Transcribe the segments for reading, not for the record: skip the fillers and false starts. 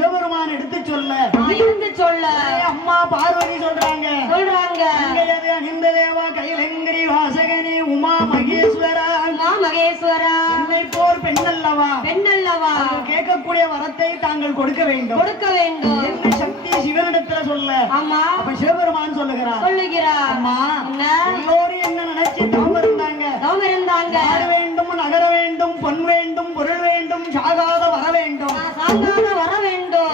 சிவபெருமான் எடுத்து சொல்ல அம்மா பார்வதி சொல்றாங்க இந்த தேவா கைலங்கிரி வாசகனே உமா மகேஸ்வரா என்னை போர் பெண்ணல்லவா கேட்கக்கூடிய வரத்தை தாங்கள் கொடுக்க வேண்டும் என்று சக்தி சிவனிடத்துல சொல்ல அப்ப சிவபெருமான் சொல்லுகிறார் அம்மா எல்லோரும் என்ன நினைச்சு தவம் இருந்தாங்க ஆட வேண்டும் நகர வேண்டும் பொன் வேண்டும் பொருள் வேண்டும் சாகாத வர வேண்டும்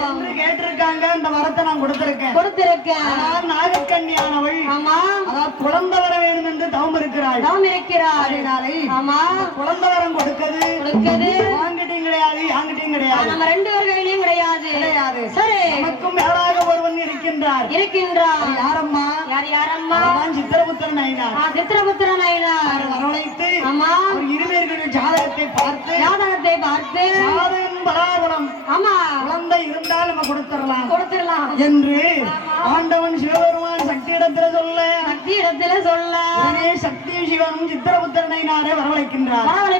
என்று கேட்டிருக்காங்க. அந்த வரத்தை நான் கொடுத்திருக்கேன். நாகக்கன்னியானவள் அதாவது குழந்தை வர வேண்டும் என்று தவம் இருக்கிறாள். குழந்தை வரம் கொடுக்கிறது வாங்கிட்டையும் கிடையாது யாங்கிட்டையும் கிடையாது. நம்ம ரெண்டு பேர்களிலும் கிடையாது. சரி, நமக்கும் மேலாக ஒருவன் இருக்கின்றார். யாரம்மா? சித்திரபுத்திரன் ஐயனார் வரவழைத்து இருவர்களுடைய ஜாதகத்தை பார்த்து ஜாதகம் பராபரம் குழந்தை இருந்தால் நம்ம கொடுத்துடலாம் என்று ஆண்டவன் சிவபெருமான் சக்தி இடத்துல சொல்ல சக்தி சிவனும் சித்திரபுத்திரன் ஐயனாரை வரவழைக்கின்றார். நல்ல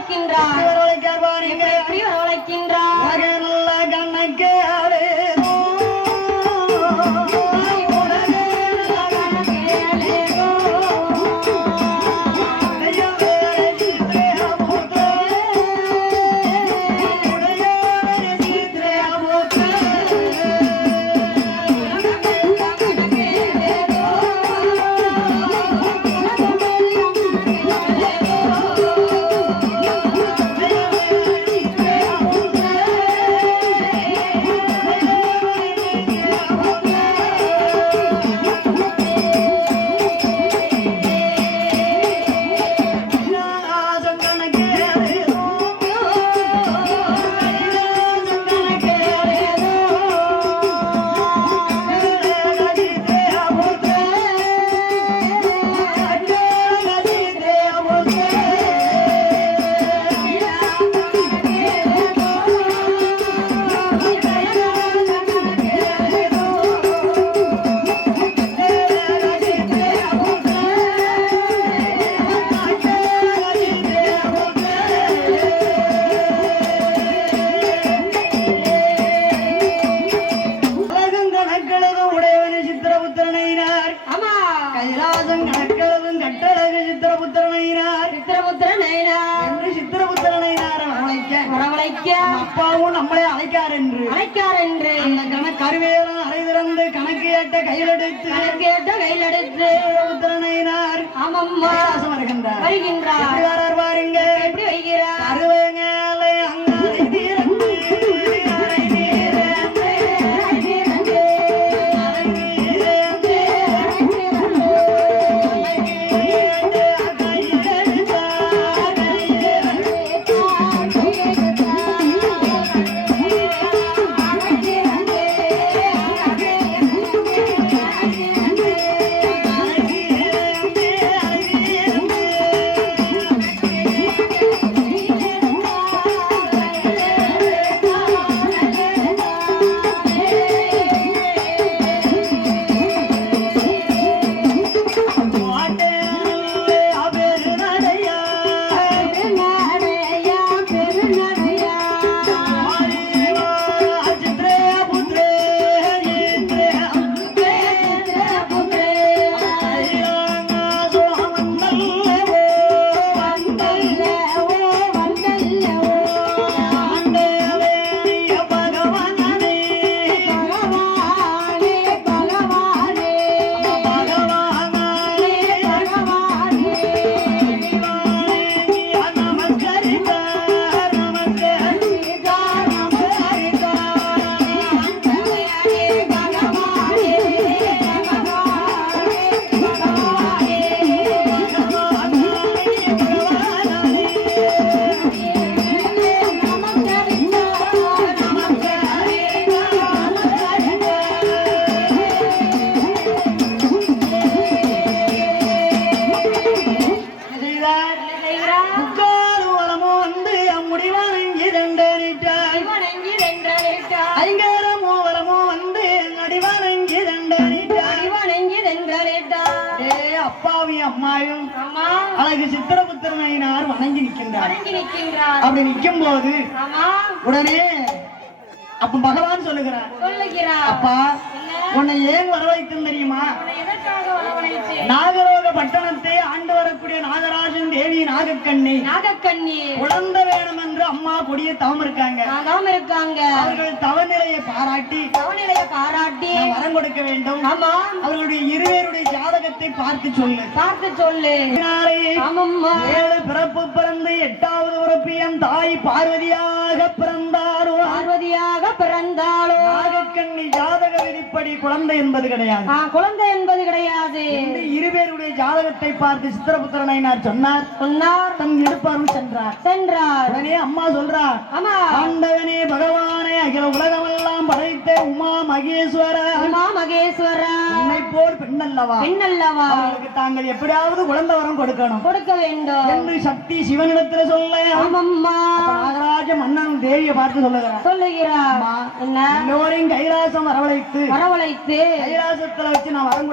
கணக்கே அப்பாவும் நம்மளே அழைக்கார் என்று அந்த கருவேலம் அறை திறந்து கணக்கு ஏட்ட கையில் எடுத்து உத்தரனையினார் வருகின்றார். பாருங்க எப்படி வைக்கிறார் அருவேங்களை அங்கரை தீரந்து அம்மாவும் அழகு சித்திரபுத்திரன் ஐயனார் வணங்கி நிற்கின்றார். அப்படி நிற்கும் போது உடனே அப்ப பகவான் சொல்லுகிறார், அப்பா உன்னை ஏன் வரவழைத்தேன் தெரியுமா? நாகரோக பட்டணத்தை ஆண்டு வரக்கூடிய நாகராஜன் தேவி நாகக்கண்ணி குழந்தை வேணும் என்று அம்மா கொடிய தவம் இருக்காங்க. அவர்கள் தவநிலையை பாராட்டி வரம் கொடுக்க வேண்டும். அவர்களுடைய இருவருடைய ஜாதகத்தை பார்த்து சொல்லு. 7 பிறப்பு பிறந்து 8வது பிறப்பு என் தாய் பார்வதியாக பிறந்தாரோ நாகக்கண்ணி ஜாதக விதிப்படி குழந்தை என்பது கிடையாது. இருவருடைய ஜாதகத்தை பார்த்து சித்திரபுத்திர நாயனார் சொன்னார். தன் இடுப்பாரும் சென்றார். உடனே அம்மா சொல்றார், ஆண்டவனே பகவானே அகில உலகமெல்லாம் படைத்த உமா மகேஸ்வரா உன்னை போல் பெண்ணல்லவா அவர்களுக்கு தாங்கள் எப்படியாவது குழந்தை வரம் கொடுக்க வேண்டும் என்று சக்தி சிவனிடத்தில் சொல்ல நாகராஜ மன்னன் தேவியை பார்த்து சொல்லுகிறார், எல்லோரையும் கைலாசம் வரவழைத்து கைலாசத்துல வச்சு நான் வரம்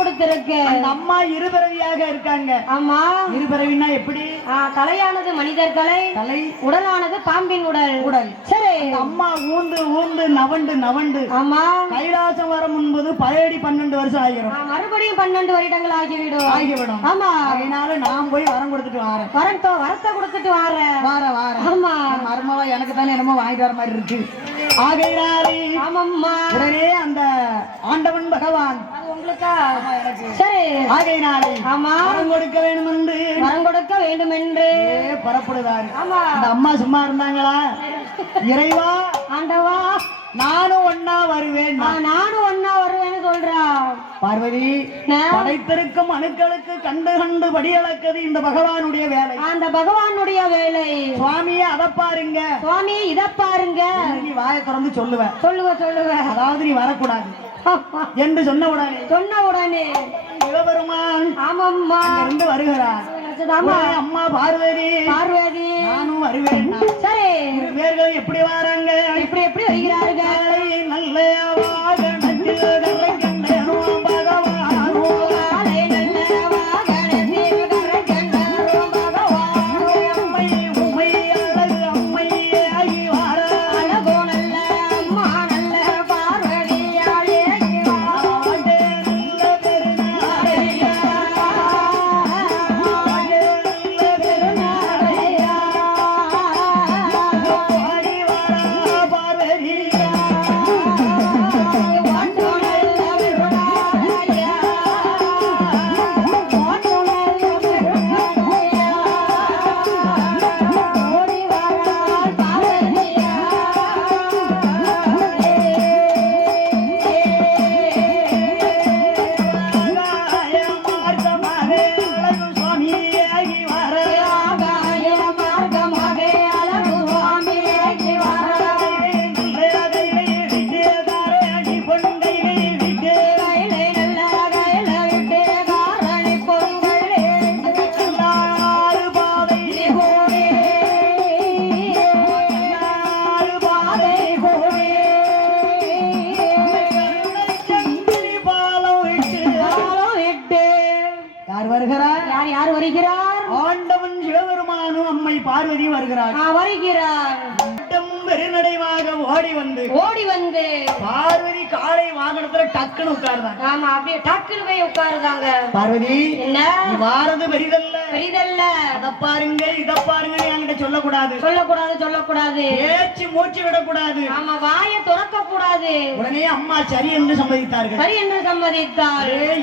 கொடுத்திருக்கேன். அந்த அம்மா இருபிறவியாக இருக்காங்க. இருபிறவின்னா எப்படி? தலையானது மனிதர் தலை, உடலானது பாம்பின் உடல். சரி, அம்மா ஊந்து நவண்டு கைலாசம் வர முன்பது பழையடி 12 வருஷம் ஆகிரும். மறுபடியும் 12 வருடங்கள் ஆகிவிடும். ஆமா, அதனால நான் போய் வரம் கொடுத்துட்டு வரத்தை கொடுத்துட்டு வாரேன். ஆமா, மருமவா எனக்கு தானே என்னமோ வாங்கிட்டு வர மாதிரி இருக்கு. ஆகையினாலே உடனே அந்த ஆண்டவன் பகவான் சரி ஆகையினாலே வரம் கொடுக்க வேண்டும் என்று புறப்படுவார். அந்த அம்மா சும்மா இருந்தாங்களா? இறைவா ஆண்டவா நானும் ஒன்னா வருவேன் சொல்றா. பார்வதி படைத்திருக்கும் அணுக்களுக்கு கண்டு படியளக்குது இந்த பகவானுடைய வேலை. அந்த பகவானுடைய வேலை சுவாமியே அதை பாருங்க, சுவாமியே இதை பாருங்க. நீ வாயை திறந்து சொல்லுவ. அதாவது நீ வரக்கூடாது என்று சொன்ன உடனே சிவபெருமான் இருந்து வருகிறார். அம்மா பார்வதி நானும் வருவேன். சரி, பேர்கள் எப்படி வராங்க? எப்படி வருகிறார்கள்? நல்ல ஆண்டவன் சிவபெருமானும் அம்மை பார்வதி வருகிறார். பெருநடைவாக ஓடி வந்து பார்வதி காலை வாகனத்துல டக்குன்னு உட்கார்ந்தாங்க. ஆமா, அப்படியே டக்குன்னு போய் உட்காருதாங்க. பார்வதி என்ன வாரது பெரிதல்ல அத பாருங்க இத பாருங்க என்கிட்ட சொல்லக்கூடாது ஏச்சி மூச்சு விடக்கூடாது. ஆமா, வாயை திறக்க கூடாது. உடனே அம்மா சரி என்று சம்மதித்தார்.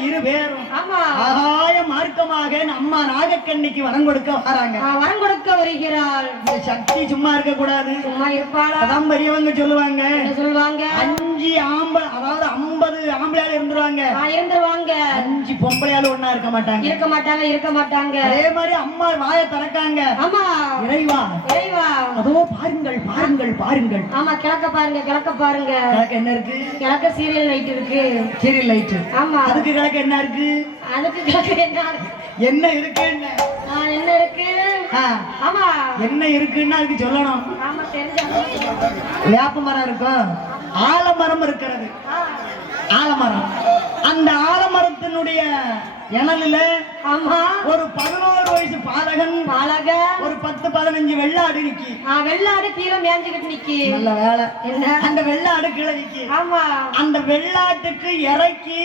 இரு பேரும் ஆமா ஆகாய மார்க்கமாக அம்மா நாகக்கண்ணிக்கு வரம் கொடுக்க வருகிறாள். சக்தி சும்மா இருக்க கூடாது, சும்மா இருப்பாளா? அதான் பெரியவங்க சொல்லுவாங்க 5 ஆம்பளை, அதாவது 50 ஆம்பளையால இருந்துருவாங்க. 5 பொம்பளையால ஒண்ணா இருக்க மாட்டாங்க. அதே மாதிரி அம்மா வாயை திறக்காங்க. ஆமா, இறைவா அதோ பாருங்கள். ஆமா, கிழக்க பாருங்க. என்ன இருக்கு? கிழக்க சீரியல் லைட் இருக்கு. ஆமா, அதுக்கு கிழக்க என்ன இருக்கு? என்ன இருக்கு? ஆமா, என்ன இருக்குன்னா அதுக்கு சொல்லணும். வேப்ப மரம் இருக்கும், ஆலமரம் இருக்கிறது. அந்த ஆலமரத்தில் பஞ்சாயத்தினுடைய எனலில ஆமா ஒரு 11 வயசு பாலகன் ஒரு 10-15 வெள்ளாடு நிக்கி. வெள்ளாடு கீழே மேய்ஞ்சுக்கிட்டு நிக்கி. நல்ல வேலை. என்ன அந்த வெள்ளாடு கீழே நிக்கி. ஆமா அந்த வெள்ளாட்டுக்கு இறக்கி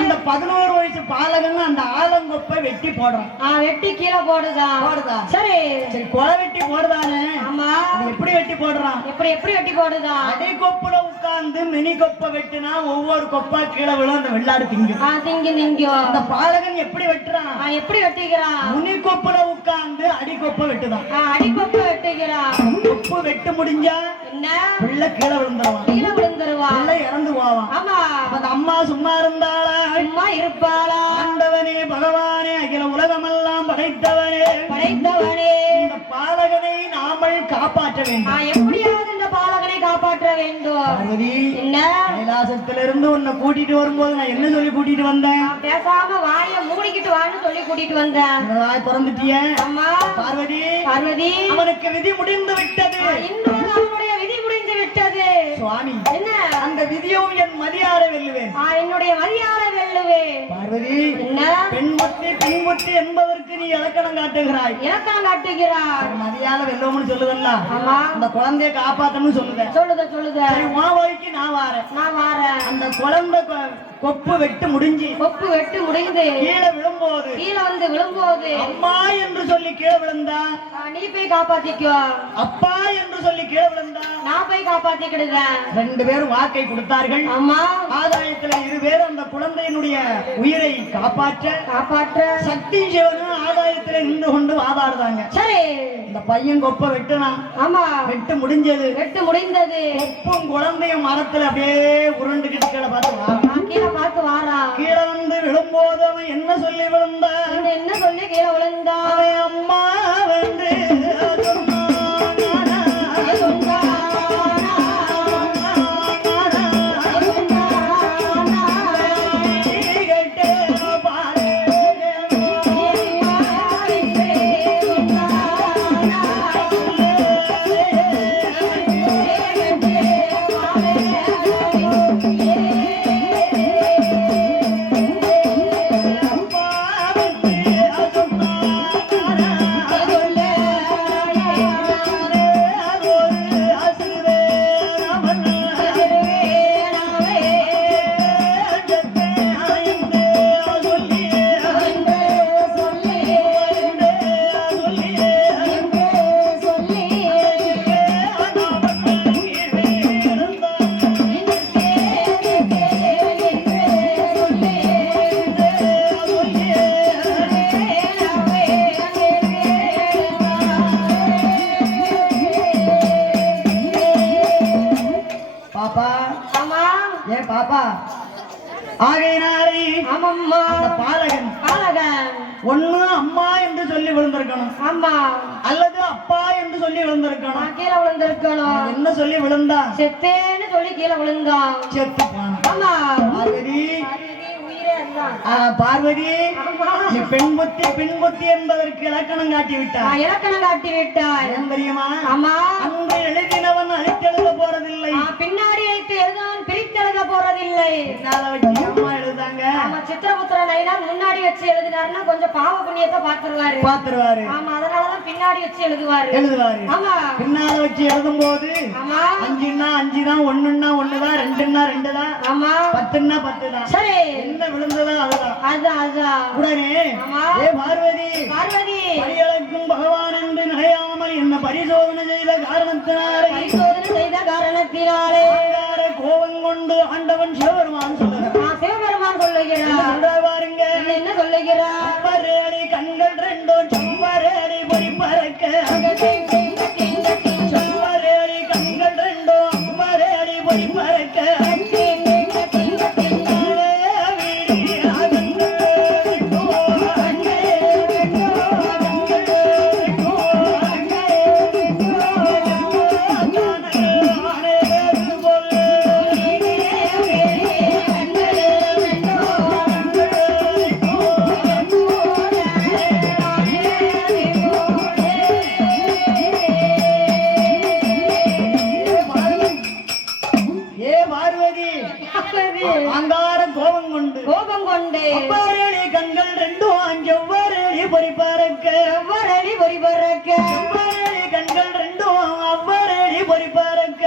அந்த 11 வயசு பாலகன் அந்த ஆலங்கொப்பை வெட்டி போடுறான். வெட்டி கீழே போடுதா. சரி சரி கொலை வெட்டி போடுதானே. ஆமா எப்படி வெட்டி போடுறான்? எப்படி வெட்டி போடுதா? அடி கொப்புல உட்கார்ந்து மினி கொப்பை வெட்டினா ஒவ்வொரு கொப்பா கீழே விழும். அந்த வெள்ளாடு திங்கும். அந்த பாலகன் எப்படி வெட்டுறான்? எப்படி வெட்டிக்கிறான்? முனி கொப்புல உட்கார்ந்து அடி கொப்பை வெட்டுதான். அடி கொப்பை வெட்டுகிறான். கொப்பு வெட்டு முடிஞ்சா என்ன பிள்ளை கீழே விழுந்துருவான். பிள்ளை இறந்து போவான். ஆமா அந்த அம்மா சும்மா இருந்தாளா? சும்மா இருப்பாளா? ஆண்டவனே பகவானே அகில உலகமெல்லாம் படைத்தவனே இந்த பாலகனை நாமல் காப்பாற்ற வேண்டும். எப்படியாவது இந்த பாலகனை காப்பாற்ற வேண்டும். என்ன கைலாசத்திலிருந்து உன்னை கூட்டிட்டு வரும்போது நான் என்ன சொல்லி கூட்டிட்டு வந்தேன்? பேசாம வாயை மூடிக்கிட்டு வான்னு சொல்லி கூட்டிட்டு வந்தேன். வாய் பிறந்துட்டிய. அம்மா பார்வதி அவனுக்கு விதி முடிந்து விட்டது. இன்றோடு அவனுடைய விதி முடிந்து விட்டது. சுவாமி என்ன அந்த விதியும் என் மதியாரை வெல்லுவேன். என்னுடைய மதியாரை வெல்லுவேன். பார்வதி என்ன பெண்புத்தி பின்புத்தி என்பதற்கு நீ இலக்கணம் காட்டுகிறாய். மதியால வெல்லுவோம்னு சொல்லுதல்ல. ஆமா அந்த குழந்தைய காப்பாத்தணும்னு சொல்லுத. சொல்லுத உன் வழிக்கு நான் வாரேன். அந்த குழந்தை கொப்பு வெட்டு முடிஞ்சு கீழே விழும்போது அம்மா என்று சொல்லி கீழே விழுந்தா நீ போய் காப்பாத்திக்கோ. அப்பா என்று சொல்லி கீழே விழுந்தா நான் போய் காப்பாத்திக்கிடுவேன். 2 பேரும் வாக்கை கொடுத்தார்கள். அம்மா ஆதாயத்துல 2 பேரும் அந்த குழந்தையினுடைய உயிரை காப்பாற்ற சக்தி சிவனும் ஆதாயத்துல நின்று கொண்டு வாதாடுதாங்க. சரி இந்த பையன் கொப்பை வெட்டுனான். ஆமா வெட்டு முடிஞ்சது. கொப்பும் குழந்தையும் மரத்துல அப்படியே உருண்டுகிட்டு கீழே பார்த்து வாரா. கீழே வந்து விழும்போது அவன் என்ன சொல்லி விழுந்தா? அம்மா வந்து ஆகையினாலே பாலகன் ஒண்ணு அம்மா என்று சொல்லி விழுந்திருக்கணும். ஆமா அல்லது அப்பா என்று சொல்லி விழுந்திருக்கணும். கீழே விழுந்திருக்கணும். என்ன சொல்லி விழுந்தா? செத்தேன்னு சொல்லி கீழே விழுந்தான். செத்து போனான். ஆமா பார்வதி நீ பெண்புத்தி என்பதற்கு இலக்கணம் காட்டி விட்டாய். ஏன் தெரியுமா? அன்று எழுதினவன் அழித்தெழுத போறதில்லை. பின்னாடி வைத்து எழுதவன் பிரித்தெழுத போறதில்லை. அம்மா எழுதாங்க. சித்திரபுத்திர நயினார் முன்னாடி வச்சு எழுதினாருன்னா கொஞ்சம் பாவ புண்ணியத்தை பாத்துருவாரு. ஆமா அதனாலதான் பின்னாடி வச்சு எழுதுவாரு. ஆமா பின்னால வச்சு எழுதும் போது 5ன்னா 5 தான், 1ன்னா 1 தான், 2ன்னா 2 தான், ஆமா 10ன்னா 10 தான். சரி என்ன விழுந்ததோ அதுதான். உடனே பார்வதி பரியளக்கும் பகவான் என்று நினையாமல் என்ன பரிசோதனை செய்த காரணத்தினாலே கோபம் கொண்டு ஆண்டவன் சிவபெருமான் சொல்லுகிறார். பாருங்க என்ன சொல்லுகிறார்? கண்கள் 2 செவ்வரேடி பொறி பறக்க, செவ்வரேடி கண்கள் 2 அம்மரேடி பொறி பறக்க, பார்வதி அங்கார கோபம் கொண்டு அவ்வாறே கண்கள் ரெண்டும் அஞ்செவ்வாறே பொறிப்பறக்க கண்கள் ரெண்டும் அவ்வாறே பொறிப்பறக்க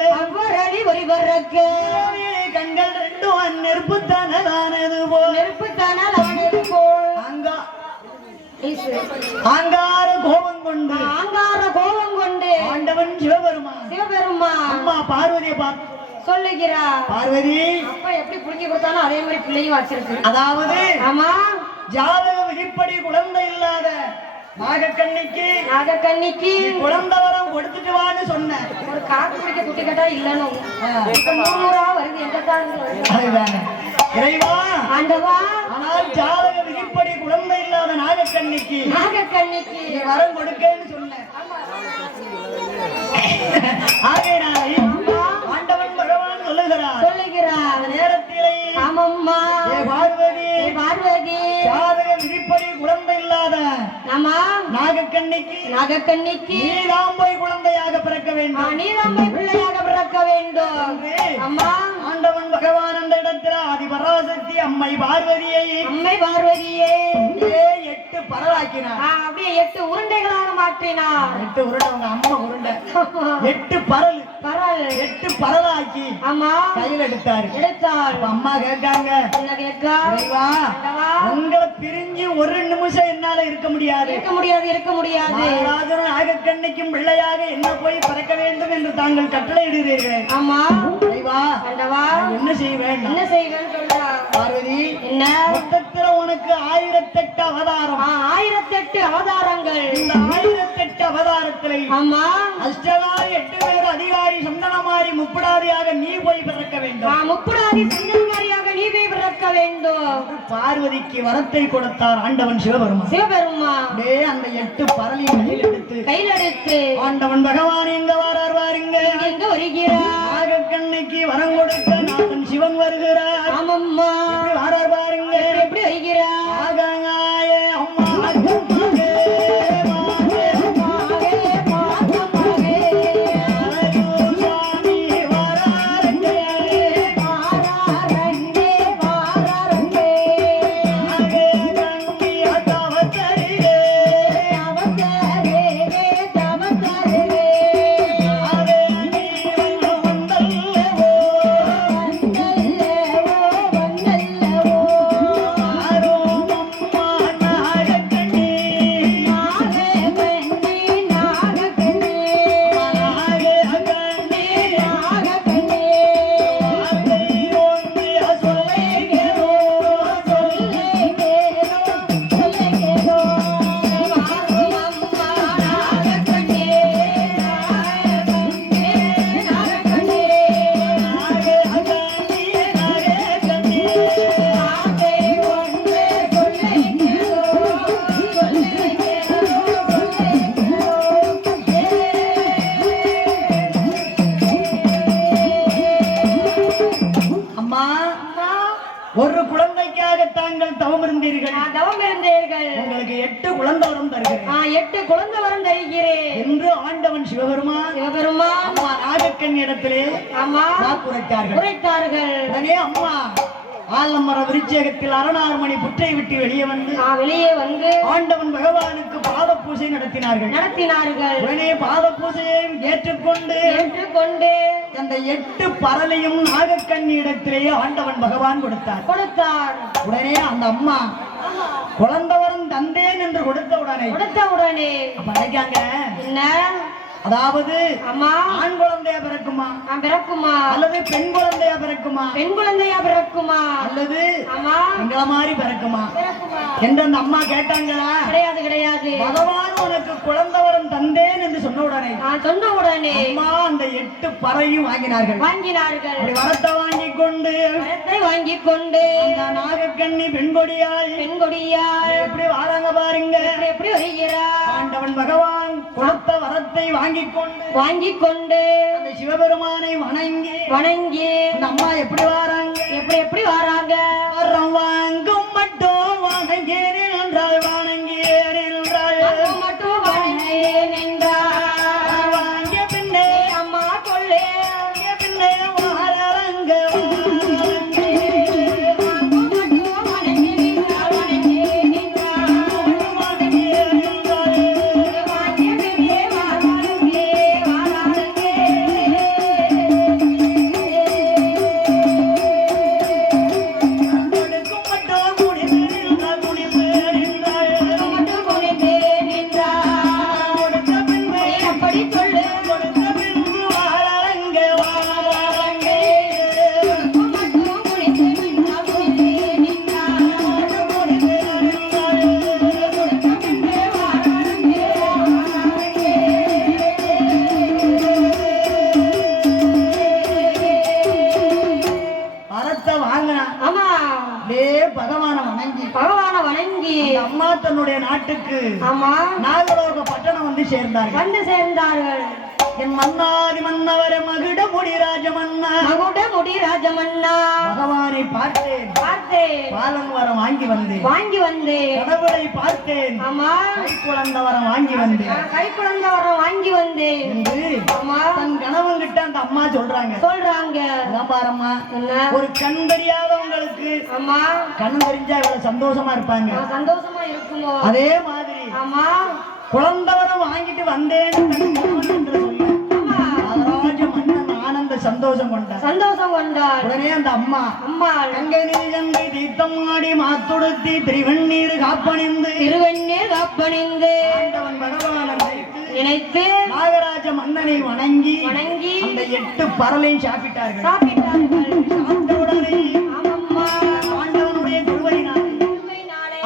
கண்கள் ரெண்டும் நெருப்புத்தானது போல் ஆங்கார கோபம் கொண்டு ஆண்டவன் சிவபெருமான் அம்மா பார்வதியை பார்த்து சொல்லுகிறா பார்வதி அப்பா எப்படி புடிங்கி கொடுத்தாலும் அதே மாதிரி பிள்ளையும் வச்சிருக்கு. அதாவது ஆமா ஜாதக விதிப்படி குழந்தை இல்லாத நாகக்கண்ணிக்கு குழந்தை வரம் கொடுத்துட்டு வான்னு சொன்னேன். ஒரு காத்து பிடிக்க குட்டி கட்டா இல்லன்னு 300 வருது எந்த அதுதானே இறைவா ஆண்டவா. ஆனால் ஜாதக விதிப்படி குழந்தை இல்லாத நாகக்கண்ணிக்கு வரம் கொடுக்கன்னு சொன்னேன். ஆகையினாலே ஆண்டவன் பகவான் சொல்லுகிறார் அந்த நேரத்திலே ஆமம்மா பார்வதி ஜாதக விதிப்படி குழந்தை இல்லாத நாகக்கண்ணிக்கு நீதான் போய் குழந்தையாக பிறக்க வேண்டும். பிள்ளையாக பிறக்க வேண்டும். அம்மா ஆண்டவன் பகவான் அந்த இடத்துல ஆதிபராசக்தி அம்மை பார்வதியை 8 பரலாக்கினார். அப்படியே 8 உருண்டைகளாக மாற்றினார். 8 உருண்டை உங்க அம்மா உருண்டை 8 பரல் 8 பரலாக்கி அம்மா கையில் எடுத்தார். அம்மா கேட்காங்க உங்களை பிரிஞ்சு ஒரு நிமிஷம் என்னால இருக்க முடியாது. நாகக்கண்ணிக்கும் பிள்ளையாக என்ன போய் பிறக்க வேண்டும் என்று தாங்கள் கட்டளை இடுகிறீர்கள். ஆமா என்ன செய்வேன் பார்வதி என்ன மொத்தத்துல உனக்கு 1008 அவதாரம் 1008 அவதாரங்கள். இந்த 1008 அவதாரத்திலே ஆமா அஷ்டகாரி 8 பேர் அதிகாரி சந்தனமாரி முப்படாதியாக நீ போய் பிறக்க வேண்டும். முப்படாதி சந்தனமாரியாக நீ போய் பிறக்க வேண்டும். பார்வதிக்கு வரத்தை கொடுத்தார் ஆண்டவன் சிவபெருமான். அந்த 8 பரலையும் கையில் எடுத்து ஆண்டவன் பகவான் எங்க வாரார் வாருங்க எங்க வருகிறார். நாகக்கண்ணிக்கு வரம் கொடுக்க நாதன் சிவன் வருகிறார். ஆமம்மா வாரார் பாருங்க எப்படி வருகிறார். ஆகாய அம்மா ஒரு குழந்தைக்காக தாங்கள் தவம் இருந்தீர்கள். உங்களுக்கு 8 குழந்தை வரம் தருகிறேன். 8 குழந்தை வரம் தருகிறேன் என்று ஆண்டவன் சிவபெருமான் அம்மா நாகக்கண்ணி இடத்திலே உரைத்தார்கள். உடனே அம்மா ஆலமர விருட்சகத்தில் அரணார்மணி புற்றை விட்டு வெளியே வந்து ஆண்டவன் பகவானுக்கு பாத பூஜை நடத்தினார்கள். உடனே பாத பூஜையை ஏற்றுக்கொண்டு அந்த 8 பரலையும் நாகக்கண்ணி இடத்திலேயே ஆண்டவன் பகவான் கொடுத்தார். உடனே அந்த அம்மா குழந்தவரம் தந்தேன் என்று கொடுத்த உடனே என்ன அதாவது அம்மா ஆண் குழந்தையா பிறக்குமா அல்லது பெண் குழந்தையா பிறக்குமா அல்லது எங்களை மாதிரி பிறக்குமா என்று அந்த அம்மா கேட்டாங்களா? கிடையாது. பகவான் உனக்கு குழந்தை வரம் தந்தேன் என்று சொன்ன உடனே அம்மா அந்த 8 பறையும் வாங்கினார்கள். வரத்தை வாங்கிக் கொண்டு நாகக்கண்ணி பெண்கொடியாய் எப்படி வாராங்க பாருங்க. எப்படி வருகிறார். ஆண்டவன் பகவான் கொடுத்த வரத்தை வாங்கிக் கொண்டு அந்த சிவபெருமானை வணங்கி அந்த அம்மா எப்படி வாராங்க வரம் வாங்கும் மட்டும் வணங்கினேன் என்றால் மட்டும் வணங்கினேன் என்றால் வாங்கிய பின்னே அம்மா கொள்ளே பின்னே வாரங்க அப்படியே பகவானை வணங்கி அம்மா தன்னுடைய நாட்டுக்கு ஆமா நாகலோக பட்டணம் வந்து சேர்ந்தார்கள் என் மன்னாதி மன்னவர மகுட முடி ராஜமன்னா பகவானை பார்த்தேன் பாலன் வரம் வாங்கி வந்தேன் கடவுளை பார்த்தேன் ஆமா கை குழந்தை வரம் வாங்கி வந்தேன் என்று தன் கணவன் கிட்ட அந்த அம்மா சொல்றாங்க பாரம்மா ஒரு கண் தெரியாதவங்களுக்கு ஆமா கண் தெரிஞ்சா இவ்வளவு சந்தோஷமா இருப்பாங்க இருக்குமோ அதே மாதிரி ஆமா குழந்தை வரம் வாங்கிட்டு வந்தேன் என்று சொல்ல ராஜ மன்னன் ஆனந்த சந்தோஷம் கொண்டார் உடனே அந்த அம்மா கங்கை நீங்கி தீர்த்தம் ஆடி மாத்துடுத்தி திருவெண்ணீர் காப்பணிந்து ஆண்டவன் பகவான் நினைத்து நாகராஜ மன்னனை வணங்கி அந்த 8 பரலையும் சாப்பிட்டார்கள் சாப்பிட்டவுடனே ஆண்டவனுடைய குருவையினாலே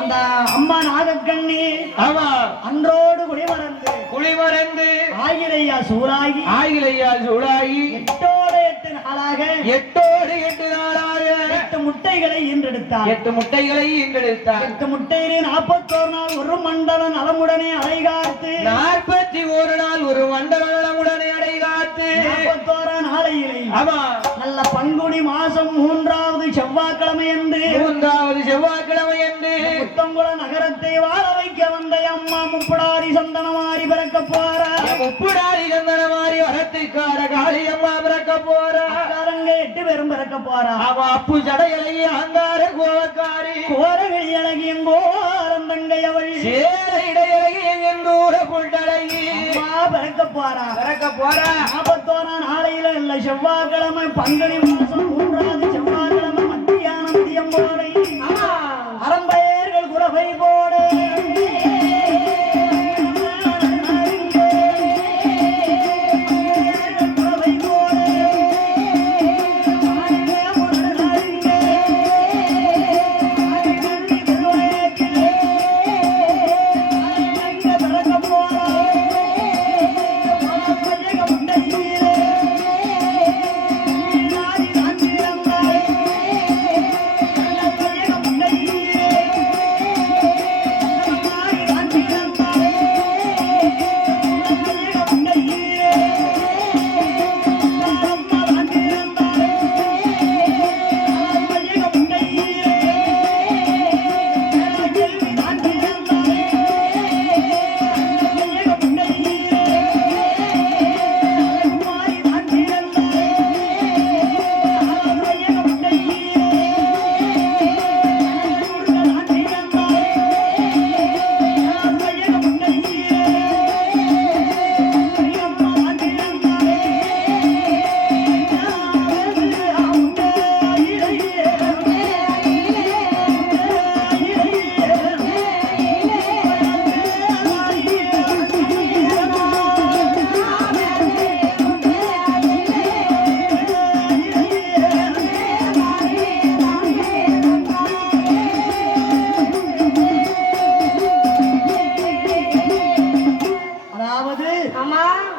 அந்த அம்மா நாகக்கண்ணி அன்றோடு குடிமறந்து ஆகிலையா சூடாகி 8 நாளாக 8 முட்டைகளை ஈன்றெடுத்தார் 8 முட்டையிலே 41 நாள் ஒரு மண்டலம் நலமுடனே அடைகாத்து 41 நாள் ஒரு மண்டலம் நலமுடனே அடைகாத்து 41 நாளையிலே நல்ல பங்குனி மாசம் 3வது செவ்வாய்க்கிழமை என்று புத்தங்குள நகரத்தை வாழ வைக்க வந்த அம்மா முப்படாரி சந்தனமாரி பிறக்க வரத்தைக்கார காளி அம்மா பிறக்க போறா 8 பேரும் பிறக்க போறா அப்பு ஜடையழகி அங்கார கோவக்காரி கோரகிழி அழகியும் கோரம் தங்கை அவள் சேரையழகி எங்கூர புட்டழகி பிறக்க போறா 41 நாளையில இல்ல செவ்வாய்க்கிழமை பங்குனி மாசம் 3வது செவ்வாய்க்கிழமை மத்தியானம் மதியம் போரை அரம்பயர்கள் குரவை போட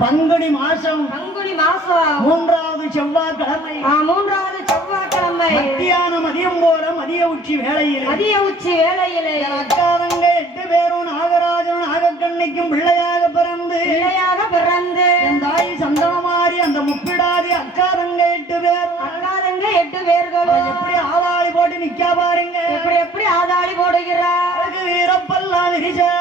பங்குனி மாசம் 3வது செவ்வாய்க்கிழமை மத்தியானம் மதியம் போல மதிய உச்சி வேளையிலே அக்காரங்க 8 பேரும் நாகராஜன் நாகக்கண்ணிக்கும் பிள்ளையாக பிறந்து என் தாய் சந்தனமாரி அந்த முப்பிடாதி அக்காரங்க 8 பேர்களும் எப்படி ஆதாளி போட்டு நிக்கா பாருங்க எப்படி ஆதாளி போடுகிறார் வீரப்பல்லா விரிச்சா